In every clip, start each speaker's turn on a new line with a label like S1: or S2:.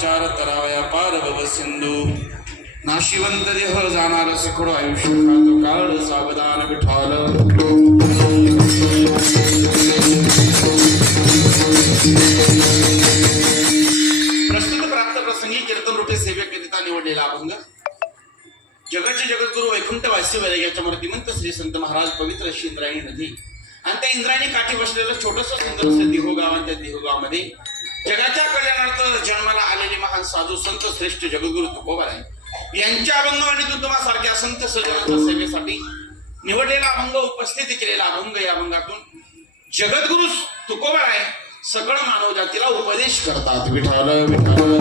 S1: चार करावया पार भव सिंधू। नाशिवंत देह जाणार सखड आयुष्य खातो काळ सावधान विठाल प्रस्तुत प्राप्त प्रसंगी कीर्तन रूपे सेवकरिता निवडलेला अभंग। जगाचे जगद्गुरु वैकुंठ वासी वैराग्याच्या मूर्तिमंत श्री संत महाराज पवित्र अशी इंद्रायणी नदी। आणि त्या इंद्रायणी काठी बसलेलं छोटस सुंदर असं देहू गाव आणि त्या देहू गावामध्ये जगाच्या कल्याणार्थ जन्माला आलेले महान साधू संत श्रेष्ठ जगगुरु तुकोबार आहे यांच्या अभंग आणि तुम्हा सारख्या संत सजनाच्या सेवेसाठी निवडलेला अभंग उपस्थित केलेला अभंग या अभंगातून जगद्गुरु तुकोबार आहे सकळ मानव जातीला उपदेश करतात. विठाल विठाल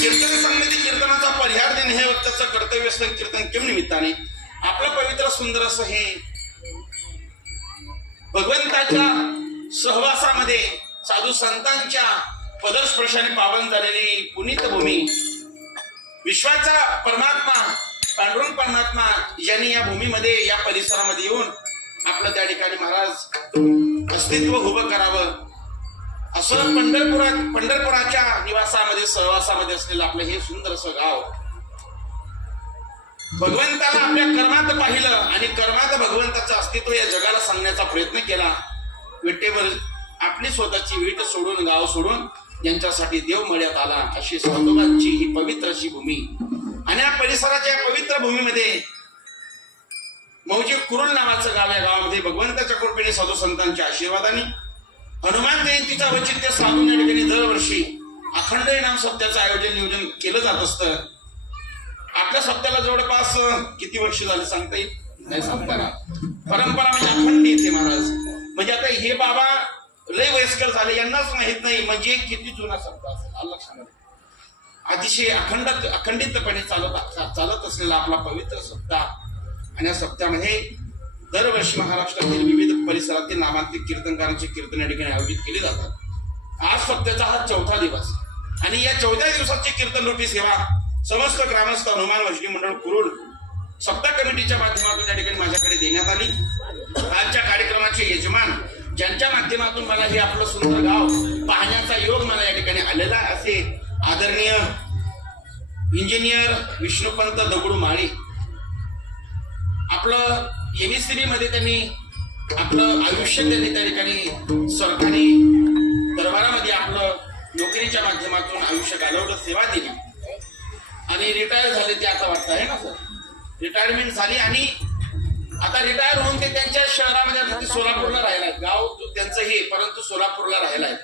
S1: कीर्तन संगती कीर्तनाचा परिहार देणे हे त्याचं कर्तव्य संकीर्तन कीर्तन किम निमित्ताने. आपलं पवित्र सुंदर असं हे भगवंताच्या सहवासामध्ये साधू संतांच्या पदस्पर्शाने पावन झालेली पुनीत भूमी. विश्वाचा परमात्मा पांडुरंग परमात्मा यांनी या भूमीमध्ये या परिसरामध्ये येऊन आपलं त्या ठिकाणी महाराज अस्तित्व उभं करावं. असं पंढरपुरात पंढरपुराच्या निवासामध्ये सहवासामध्ये असलेलं आपलं हे सुंदर असं गाव भगवंताला आपल्या कर्मात पाहिलं आणि कर्मात भगवंताचं अस्तित्व या जगाला सांगण्याचा प्रयत्न केला. विटेवर आपली स्वतःची वीट सोडून गाव सोडून यांच्यासाठी देव मळ्यात आला. अशी साधुबांची ही पवित्र अशी भूमी. आणि या परिसराच्या पवित्र भूमीमध्ये मौजे कुरुल नावाचं गाव या गावामध्ये भगवंताच्या कृपेने साधू संतांच्या आशीर्वादाने हनुमान जयंतीचं औचित्य साधून या ठिकाणी दरवर्षी अखंड नाम सत्याचं आयोजन नियोजन केलं जात असतं. आपल्या सप्त्याला जवळपास किती वर्ष झाली सांगता येईल? नाही सांगता ना परंपरा म्हणजे अखंड येते महाराज. म्हणजे आता हे बाबा लय वयस्कर झाले यांनाच माहीत नाही म्हणजे किती जुना सप्ताह असेल लक्षामध्ये. अतिशय अखंड अखंडितपणे चालत चालत असलेला आपला पवित्र सप्ताह. आणि या सप्त्यामध्ये दरवर्षी महाराष्ट्रातील विविध परिसरातील नामांकित कीर्तनकारांचे कीर्तन या ठिकाणी आयोजित केले जातात. आज सप्त्याचा हा चौथा दिवस. आणि या चौथ्या दिवसाची कीर्तन रूपी सेवा समस्त ग्रामस्थ हनुमान वजनी मंडळ कुरुड सप्ताह कमिटीच्या माध्यमातून या ठिकाणी माझ्याकडे देण्यात आली. आजच्या कार्यक्रमाचे यजमान ज्यांच्या माध्यमातून मला हे आपलं सुंदर गाव पाहण्याचा योग मला या ठिकाणी आलेला असे आदरणीय इंजिनियर विष्णुपंत दगडू माळी. आपलं एमएससीबी मध्ये त्यांनी आपलं आयुष्य त्यांनी त्या ठिकाणी सरकारी दरबारामध्ये आपलं नोकरीच्या माध्यमातून आयुष्य घालवलं सेवा दिली. आणि रिटायर झाले ते आता वाटतं आहे ना सर? रिटायरमेंट झाली आणि आता रिटायर होऊन ते त्यांच्या शहरामध्ये सोलापूरला राहिलाय. गाव त्यांचं हे परंतु सोलापूरला राहिलाय.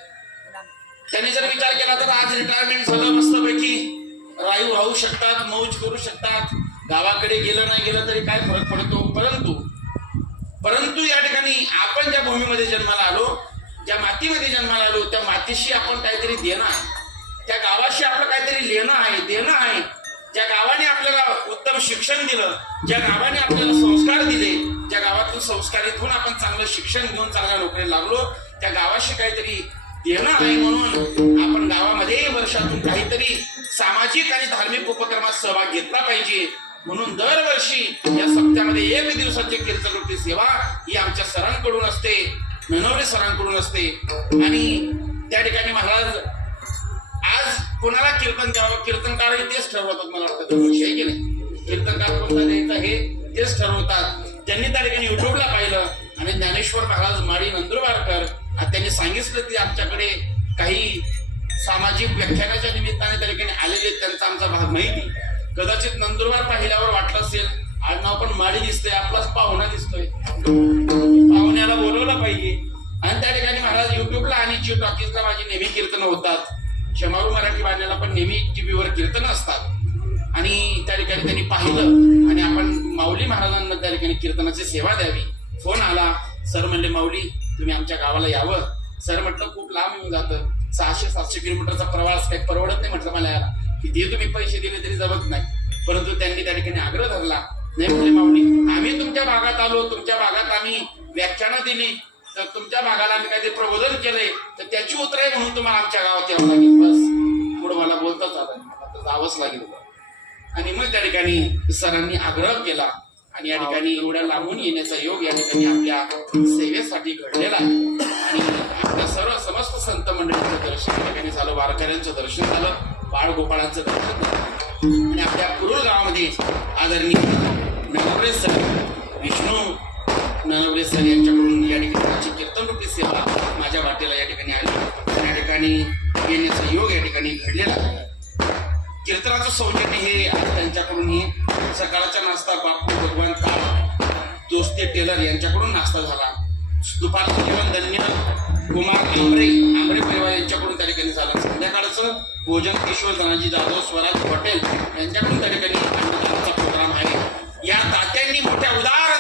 S1: त्यांनी जर विचार केला तर आज रिटायरमेंट झालं मस्तपैकी राहू राहू शकतात मौज करू शकतात. गावाकडे गेलं नाही गेलं तरी काय फरक पडतो? परंतु परंतु या ठिकाणी आपण ज्या भूमीमध्ये जन्माला आलो ज्या मातीमध्ये जन्माला आलो त्या मातीशी आपण काहीतरी देणं आहे. त्या गावाशी आपलं काहीतरी लेणं आहे देणं आहे. ज्या गावाने आपल्याला उत्तम शिक्षण दिलं ज्या गावाने आपल्याला संस्कार दिले ज्या गावातून संस्कारित होऊन आपण चांगलं शिक्षण घेऊन चांगल्या नोकरीला लागलो त्या गावाशी काहीतरी देणं आहे म्हणून आपण गावामध्ये वर्षातून काहीतरी सामाजिक आणि धार्मिक उपक्रमात सहभाग घेतला पाहिजे. म्हणून दरवर्षी या सप्त्यामध्ये एक दिवसाची कीर्तकृती सेवा ही आमच्या सरांकडून असते ननवरे सरांकडून असते. आणि त्या ठिकाणी महाराज आज कोणाला कीर्तन द्यावं कीर्तनकार हे तेच ठरवतात मला वाटतं. की नाही कीर्तनकार कोणता द्यायचा हे तेच ठरवतात. त्यांनी त्या ठिकाणी युट्यूबला पाहिलं आणि ज्ञानेश्वर महाराज माडी नंदुरबारकर आणि त्यांनी सांगितलं की आमच्याकडे काही सामाजिक व्याख्यानाच्या निमित्ताने त्या ठिकाणी आलेले त्यांचा आमचा भाग माहिती कदाचित नंदुरबार पाहिल्यावर वाटलं असेल आडनाव पण माडी दिसतोय आपलाच पाहुणा दिसतोय. पाहुण्याला बोलवलं पाहिजे. आणि त्या ठिकाणी महाराज युट्यूबला आणि जिओ टॉकीजला माझी नेहमी कीर्तन होतात. शमारू मराठी वाल्याला पण नेहमी टीव्हीवर कीर्तन असतात. आणि त्या ठिकाणी त्यांनी पाहिलं. आणि आपण माऊली महाराजांना त्या ठिकाणी कीर्तनाची सेवा द्यावी. फोन आला सर म्हणले माऊली तुम्ही आमच्या गावाला यावं. सर म्हटलं खूप लांब येऊन जातं. सहाशे सातशे किलोमीटरचा प्रवास काही परवडत नाही म्हटलं मला याला किती तुम्ही पैसे दिले तरी जमत नाही. परंतु त्यांनी त्या ठिकाणी आग्रह धरला. नाही म्हणले माऊली आम्ही तुमच्या भागात आलो. तुमच्या भागात आम्ही व्याख्यानं दिली. तर तुमच्या भागाला आम्ही काहीतरी प्रबोधन केलंय. त्याची उतर आहे म्हणून तुम्हाला आमच्या गावात यावं लागेल. बस. पुढे मला बोलताच आलं मला तर जावंच लागेल. आणि मग त्या ठिकाणी सरांनी आग्रह केला आणि या ठिकाणी एवढ्या लांबून येण्याचा योग या ठिकाणी आपल्या सेवेसाठी घडलेला आहे. आणि आपल्या सर्व समस्त संत मंडळींचं दर्शन या ठिकाणी झालं वारकऱ्यांचं दर्शन झालं बाळगोपाळांचं दर्शन झालं. आणि आपल्या कुरुळ गावामध्ये आदरणीय नवरे सर विष्णू नवरे सर यांच्याकडून या ठिकाणी त्यांची कीर्तन रूपी सेवा माझ्या वाटेला या ठिकाणी आली. आणि या ठिकाणी येण्याचा योग या ठिकाणी घडलेला आहे. कीर्तनाचं सौजन्य हे आज त्यांच्याकडून हे सकाळचा नाश्ता बापू भगवान काळ दोस्ती टेलर यांच्याकडून नाश्ता झाला. दुपारचं जेवण धन्य कुमार आंबरे आंबरे परिवार यांच्याकडून त्या ठिकाणी झालं. संध्याकाळचं भोजन किशोर धनाजी जाधव स्वराज हॉटेल यांच्याकडून त्या ठिकाणी अन्नदानाचा प्रोग्राम आहे. या तात्यांनी मोठ्या उदार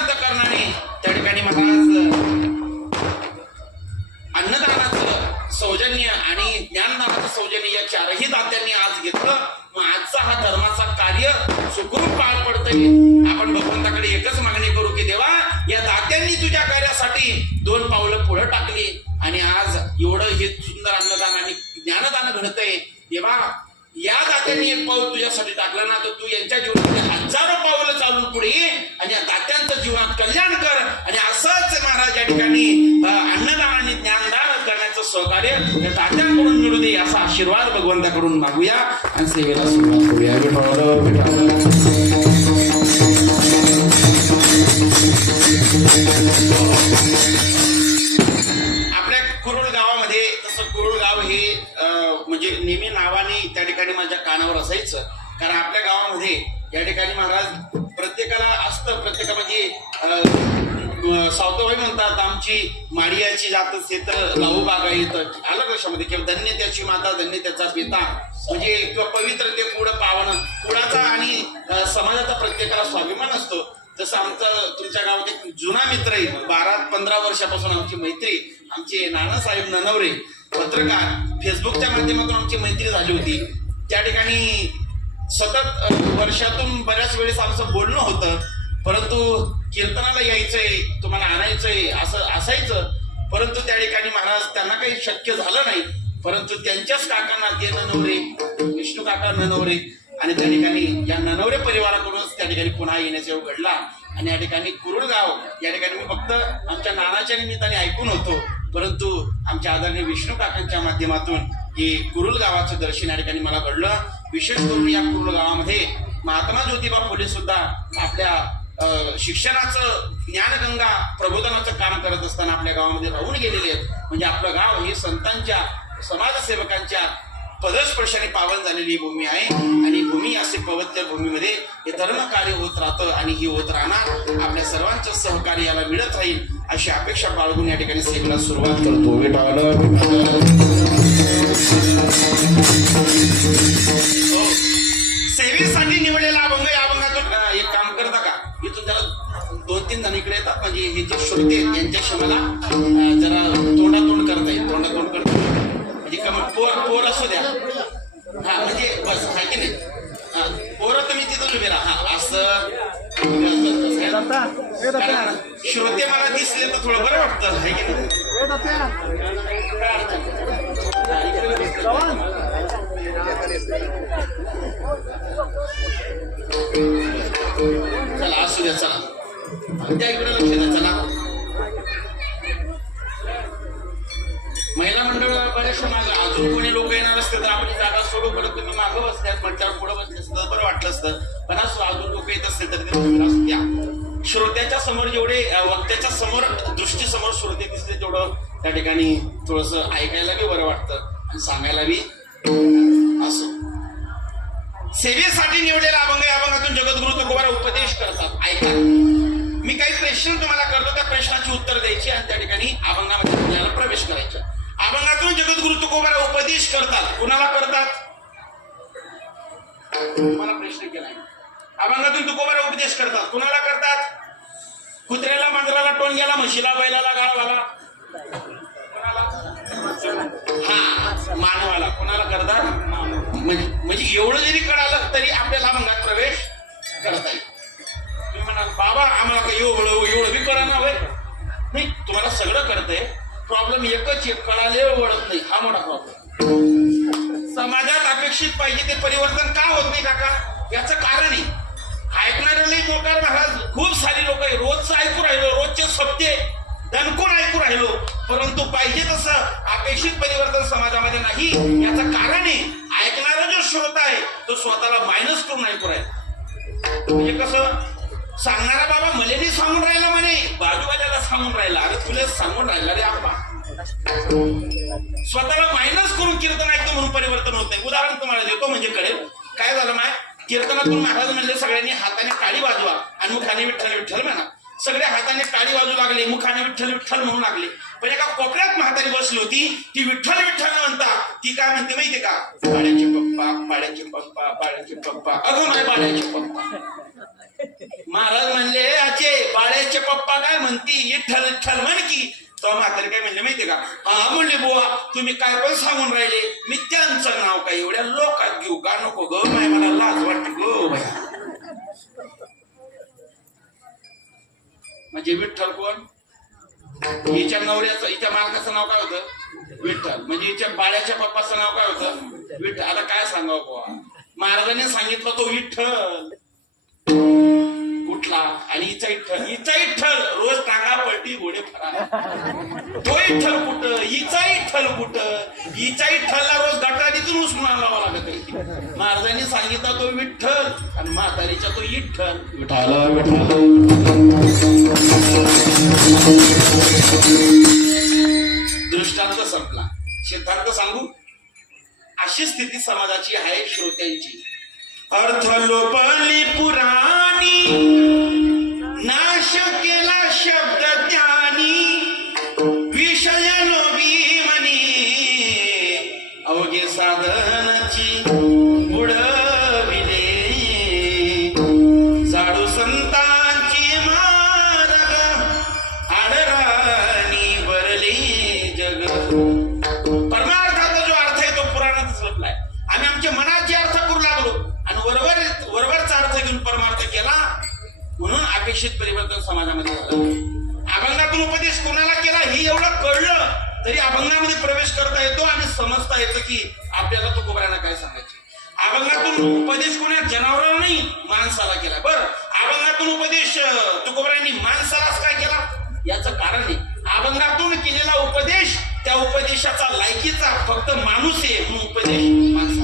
S1: सहकार्य या तात्यांकडून मिळू दे असा आशीर्वाद भगवंताकडून मागूया आणि सेवेला सुरुवात करूया. आपल्या कुरुळ गावामध्ये तसं कुरुळ गाव हे म्हणजे नेहमी नावाने त्या ठिकाणी माझ्या कानावर असायचं. कारण आपल्या गावामध्ये या ठिकाणी महाराज प्रत्येकाला असतं प्रत्येका म्हणजे म्हणतात आमची माडियाची जात क्षेत्र लावू बागायत आलं कशामध्ये किंवा धन्य त्याची माता धन्य त्याचा पिता. म्हणजे किंवा पवित्र ते पुढं पावन. कुडाचा आणि समाजाचा प्रत्येकाला स्वाभिमान असतो. जसं आमचं तुमच्या गावात एक जुना मित्र आहे. बारा पंधरा वर्षापासून आमची मैत्री. आमचे नानासाहेब ननवरे पत्रकार फेसबुकच्या माध्यमातून आमची मैत्री झाली होती. त्या ठिकाणी सतत वर्षातून बऱ्याच वेळेस आमचं बोलणं होतं. परंतु कीर्तनाला यायचंय तुम्हाला आणायचंय असं असायचं. परंतु त्या ठिकाणी महाराज त्यांना काही शक्य झालं नाही. परंतु त्यांच्याच काकांना ते ननवरे विष्णू काका ननवरे आणि त्या ठिकाणी या ननवरे परिवाराकडूनच त्या ठिकाणी पुन्हा येण्याचा योग घडला. आणि या ठिकाणी कुरुळगाव या ठिकाणी मी फक्त आमच्या नानाच्या निमित्ताने ऐकून होतो. परंतु आमच्या आदरणीय विष्णू काकांच्या माध्यमातून हे कुरुल गावाचं दर्शन या ठिकाणी मला घडलं. विशेष करून या कुरुल गावामध्ये महात्मा ज्योतिबा फुले सुद्धा आपल्या शिक्षणाचं ज्ञानगंगा प्रबोधनाचं काम करत असताना आपल्या गावामध्ये राहून गेलेले आहेत. म्हणजे आपलं गाव हे संतांच्या समाजसेवकांच्या पदस्पर्शाने पावन झालेली भूमी आहे. आणि भूमी असे पवित्र भूमीमध्ये हे धर्म कार्य होत राहतं आणि ही होत राहणार. आपल्या सर्वांचं सहकार्य याला मिळत राहील अशी अपेक्षा बाळगून या ठिकाणी सेवेला सुरुवात करतो. हो. सेवेसाठी निवडलेला अभंग दोन इकडे येतात. म्हणजे हे जे श्रोते यांच्याशी मला जरा तोंडातोंड करता येईल. तोंडातोंड करता येईल. म्हणजे का पोर पोर असू द्या. हा म्हणजे बस हा की नाही? हा, पोरं तुम्ही तिथून उभे राहा. हा, असं. श्रोते मला दिसले तर थोडं बरं वाटतं आहे की नाही. ठिकाणी थोडस ऐकायला बी बरं वाटतं आणि सांगायला बी असो. सेवेसाठी निवडलेला अभंग या अभंगातून जगद्गुरु तुकोबारा उपदेश करतात. ऐका. मी काही प्रश्न तुम्हाला करतो त्या प्रश्नाची उत्तर द्यायची आणि त्या ठिकाणी अभंगामध्ये आपल्याला प्रवेश करायचा. अभंगातून जगद्गुरु तुकोबारा उपदेश करतात. कुणाला करतात? तुम्हाला प्रश्न केलाय अभंगातून तुकोबारा उपदेश करतात. कुणाला करतात? कुत्र्याला मांजराला टोणग्याला म्हशीला बैलाला गाळवाला. हा मानवाला. कोणाला करतात म्हणजे एवढं जरी कळालं तरी आपल्याला अभंगात प्रवेश करता येईल. तुम्ही म्हणाल बाबा आम्हाला काही एवढं एवढं बी कळा ना होय. नाही तुम्हाला सगळं कळतंय. प्रॉब्लेम एकच एक कळाले वळत नाही. हा मोठा प्रॉब्लेम समाजात अपेक्षित पाहिजे ते परिवर्तन का होत नाही काका? याचं कारण आहे. ऐकणारे मोकार महाराज. खूप सारी लोक आहे रोजचं ऐकू राहिलो रोजचे सत्य दणकून ऐकू राहिलो. परंतु पाहिजे तसं अपेक्षित परिवर्तन समाजामध्ये नाही. याचं कारण आहे ऐकणारा जो श्रोता आहे तो स्वतःला मायनस करून ऐकू राहील. म्हणजे कसं सांगणारा बाबा मलेने सांगून राहिला म्हणे बाजूबाजाला सांगून राहिला. अरे तुला सांगून राहिला रे आपा स्वतःला मायनस करून कीर्तन ऐकतो म्हणून परिवर्तन होत नाही. उदाहरण तुम्हाला देतो म्हणजे कळेल. काय झालं माय कीर्तनातून महाराज म्हणले सगळ्यांनी हाताने काळी वाजवा आणि मुखाने विठ्ठल विठ्ठल म्हणा. सगळे हाताने टाळी वाजू लागले मुखाने विठ्ठल विठ्ठल म्हणू लागले. पण एका कोपऱ्यात म्हातारी बसली होती ती विठ्ठल विठ्ठल न म्हणता. ती काय म्हणते माहितीये का? पाड्याचे पप्पा पाड्याचे पप्पा पाड्याचे पप्पा. अगं माय पाड्याचे पप्पा. महाराज म्हणले आचे बाळ्याचे पप्पा काय म्हणती? विठ्ठल विठ्ठल म्हण की. तो म्हातारी काय म्हणले माहितीये का? हा म्हणले बुवा तुम्ही काय पण सांगून राहिले मी त्यांचं नाव काय एवढ्या लोकात घेऊ का? नको ग माय मला लाज वाटते ग. म्हणजे विठ्ठल कोण? हिच्या नवऱ्याचं हिच्या मालकाचं नाव काय होतं? विठ्ठल. म्हणजे हिच्या बाळ्याच्या पप्पाचं नाव काय होतं? विठ्ठल. आता काय सांगावं बुवा? महाराजांनी सांगितलं तो विठ्ठल. कुठला आणि हिचा इठ्ठल हिचा इठ्ठल रोज टांगा पलटी घोडे फरा तो इठ्ठल कुठं हिचा इठ्ठल कुठं हिचा इठ्ठलला रोज गटारीतून उचलून आणावा लागत. महाराजांनी सांगितलं तो विठ्ठल. आणि म्हातारीचा तो इठ्ठल. विठ्ठल. दृष्टांत संपला. सिद्धांत सांगू? अशी स्थिती समाजाची आहे श्रोत्यांची. अर्थ लोपली पुराणी नाश केला शब्द ज्ञानी विषय लोभी अपेक्षित परिवर्तन समाजामध्ये झालं अभंगातून उपदेश कोणाला केला ही एवढं कळलं तरी अभंगामध्ये प्रवेश करता येतो आणि समजता येतं की आपल्याला तुकोबऱ्यांना काय सांगायचे. अभंगातून उपदेश कोणा जनावरांना नाही माणसाला केला. बर अभंगातून उपदेश तुकोबऱ्यांनी माणसालाच काय केला? याचं कारण आहे अभंगातून केलेला उपदेश त्या उपदेशाचा लायकीचा फक्त माणूस आहे म्हणून उपदेश माणसा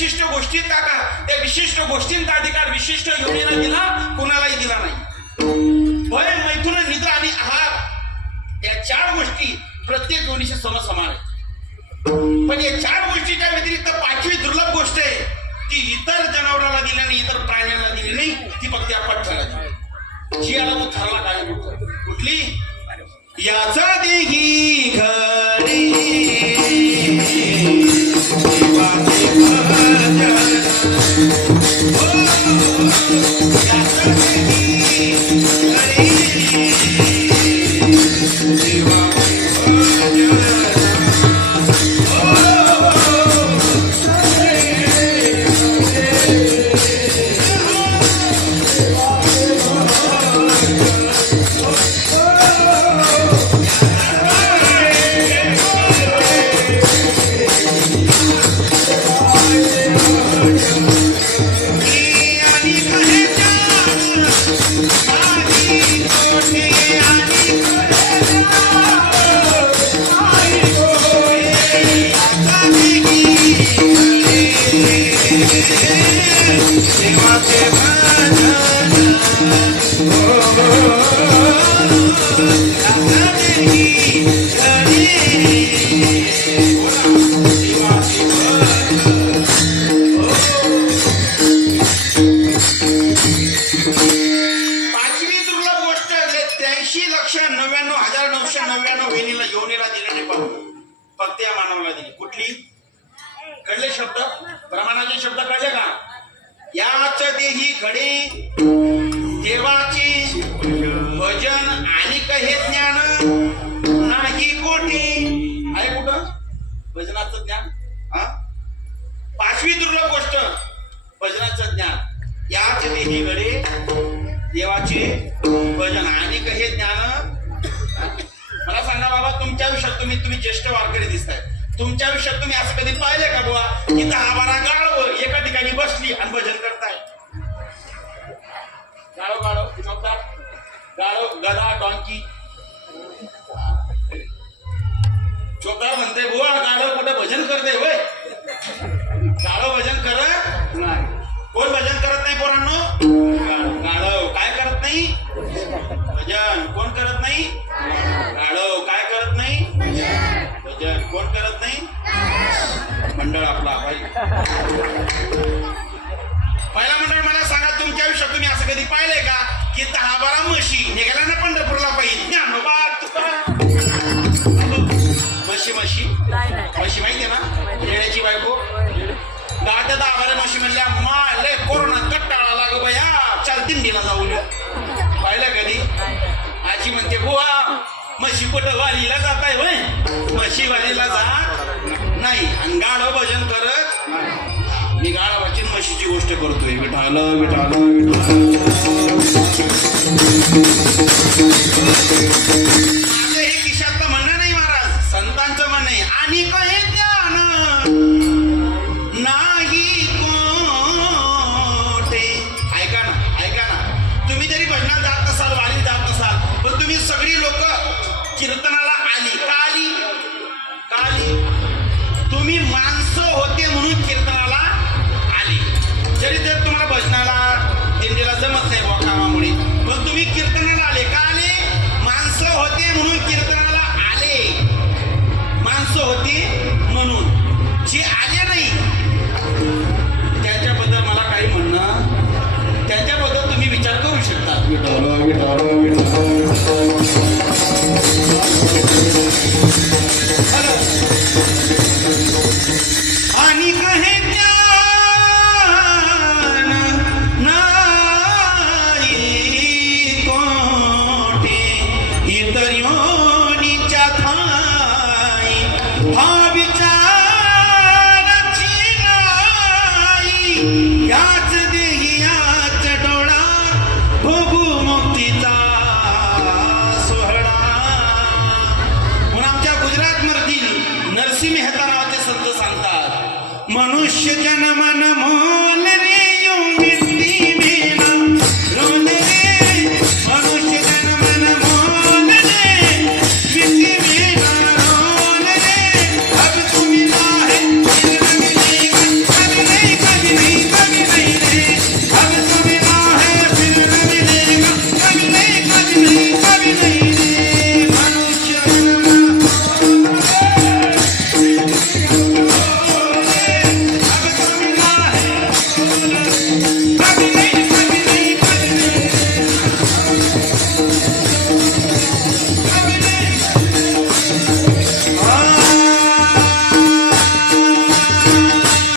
S1: विशिष्ट गोष्टी आहेत का त्या विशिष्ट गोष्टींचा अधिकार विशिष्ट योनीला दिला कुणालाही दिला नाही. भय मैथुन निद्रा आणि आहार या चार गोष्टी प्रत्येक योनीशी समसमान आहेत. पण या चार गोष्टीच्या व्यतिरिक्त पाचवी दुर्लभ गोष्ट आहे ती इतर जनावराला दिली नाही इतर प्राण्यांना दिली नाही ती फक्त या पठ्ठाला दिली. जी आला तो ठरला काय? कुठली? याचा देही नव्याण्णव वेणीला नाही पाहू. फक्त या मानवाला दिली. कुठली? कळले शब्द? प्रमाणाचे शब्द कळले का? याच देही घडे देवाची भजन आणि हे ज्ञान नाही कोठी आहे कुठं? भजनाचं ज्ञान? हा? पाचवी दुर्लभ गोष्ट भजनाचं ज्ञान. याच देही घडे देवाचे भजन आणि हे ज्ञान तुमच्या आयुष्यात तुम्ही तुम्ही ज्येष्ठ वारकरी दिसताय तुमच्या आयुष्यात तुम्ही असं कधी पाहिले का बुवा? की दहा बारा गाळव एका ठिकाणी बसली आणि भजन करताय. गदा डॉंकी. छोटा म्हणते बुवा गाडव कुठं भजन करते होय? गाडव भजन करत
S2: नाही.
S1: कोण भजन करत नाही पोरांनो? गाळव. काय करत नाही? भजन. कोण करत नाही? का दहा बारा म्हशी. निघाल्या ना पंढरपूरला पाहिजे ज्ञानोबा. म्हशी म्हशी. म्हशी माहितीये ना? रेड्याची बायको. दहा ते दहा बारा म्हशी म्हणल्या माले कोरोना कट्टाळा लागो बया. चाल दिंडीला जाऊन पाहिलं कधी आजी म्हणते बुवा म्हशी कुठं वालीला जात आहे म्हशी वालीला जात नाही आणि गाढव भजन करत मी गाळ आणि म्हशीची गोष्ट करतोय. विठाल विठाल विठाल हे खिशातलं म्हणणं नाही महाराज. संतांचं म्हणणं आहे. आणि जर इतर योनीच्या ठाई नाही याच देही याच डोळा भोगू मुक्तीचा सोहळा. म्हणून आमच्या गुजरात मधील नरसिंह मेहता नावाचे संत सांगतात मनुष्य जनमन